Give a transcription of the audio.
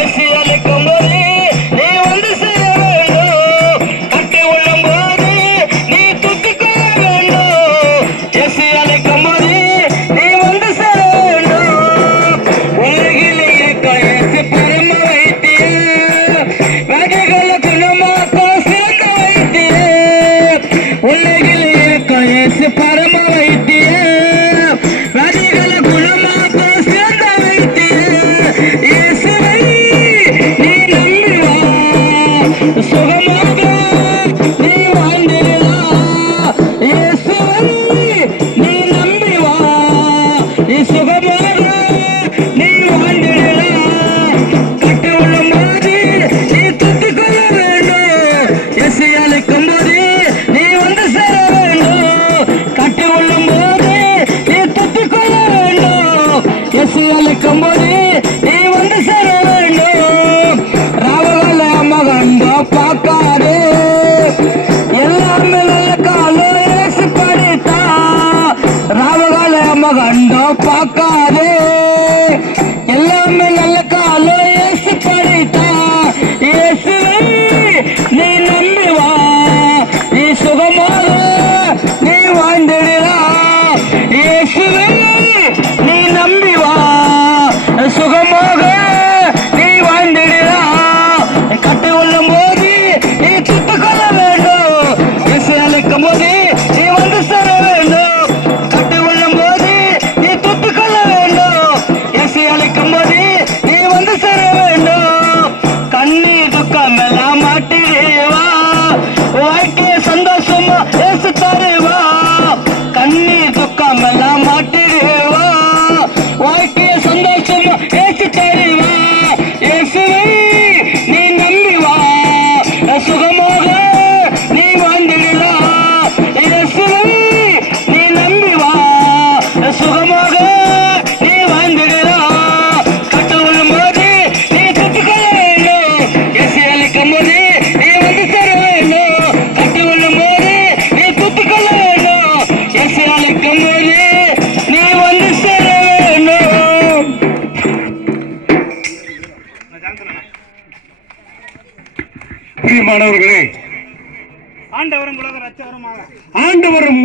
எசி அழைக்கும் போது நீ வந்து சேர வேண்டும். கட்டி உள்ளம் போது நீ துத்திக்கொள்ள வேண்டும். எசி அழைக்கும் போது நீ வந்து சேர வேண்டும். உலகில் இருக்க இயேசு பரம வைத்தியர், வகைகளை குணமாக்கும் சிறந்த வைத்தியர். உலகில் இருக்க இயேசு பரம வைத்தியர், வகைகளை குணமாக்கும் சிறந்த வைத்தியர். இயேசுவை நீ நம்பி வா, சுகமாக நீ வாழ்ந்திடலாம். இயேசுவை நீ நம்பி வா, சுகமாக நீ வாழ்ந்திடலாம். கட்டி உள்ளம் போது நீ துத்திக் கொள்ள வேண்டும். இயேசு அழைக்கும் போது நீ வந்து சேர வேண்டும். கட்டி உள்ளம் போது நீ துத்திக் கொள்ள வேண்டும். இயேசு அழைக்கும் போது நீ வந்து சேர வேண்டும். ராவகால மகண்டோ பார்க்காதே, எல்லாமே நல்ல காலம் இயேசு படித்தா. ராவகால மகண்டோ பார்க்காதே, எல்லாமே நல்ல காலம் இயேசு படித்தா. இயேசுவை நீ நம்பி வா, நீ சுகமாக நீ வாழ்ந்திடலாம். இயேசுவை நீ நம்பி வா, சுகமாக நீ வாழ்ந்திடலாம். கட்டி உள்ளம் போது நீ துத்துக் கொள்ள வேண்டும். இயேசு அழைக்கும் போது நீ வந்து சேர வேண்டும். கட்டி உள்ளம் போது நீ துத்துக் கொள்ள வேண்டும். இயேசு அழைக்கும் போது நீ வந்து சேர வேண்டும். கண்ணீர் துக்கம் எல்லாம் மாட்டிடுவா, வாழ்க்கைய சந்தோஷமா இயேசு தருவா. கண்ணீர் துக்கம் எல்லாம் மாட்டிடுவா, வாழ்க்கைய சந்தோஷமா இயேசு தருவா. இயேசுவை நீ நம்பி வா, சுகமாக நீ வாழ்ந்திடலாம். இயேசுவை நீ நம்பி வா, சுகமாக நீ வாழ்ந்திடலாம். கட்டுவலும் போது நீ கற்றுக்கொள்ள வேண்டும். இயேசு அழைக்கும் போது நீ வந்து சேர வேண்டும். கட்டுவலும் போது நீ துத்திக்கொள்ள வேண்டும். இயேசு அழைக்கும் போது நீ வந்து சேர வேண்டும். பிரியமானவர்களே, ஆண்டவரும் உலக ரட்சகருமாக ஆண்டவரும்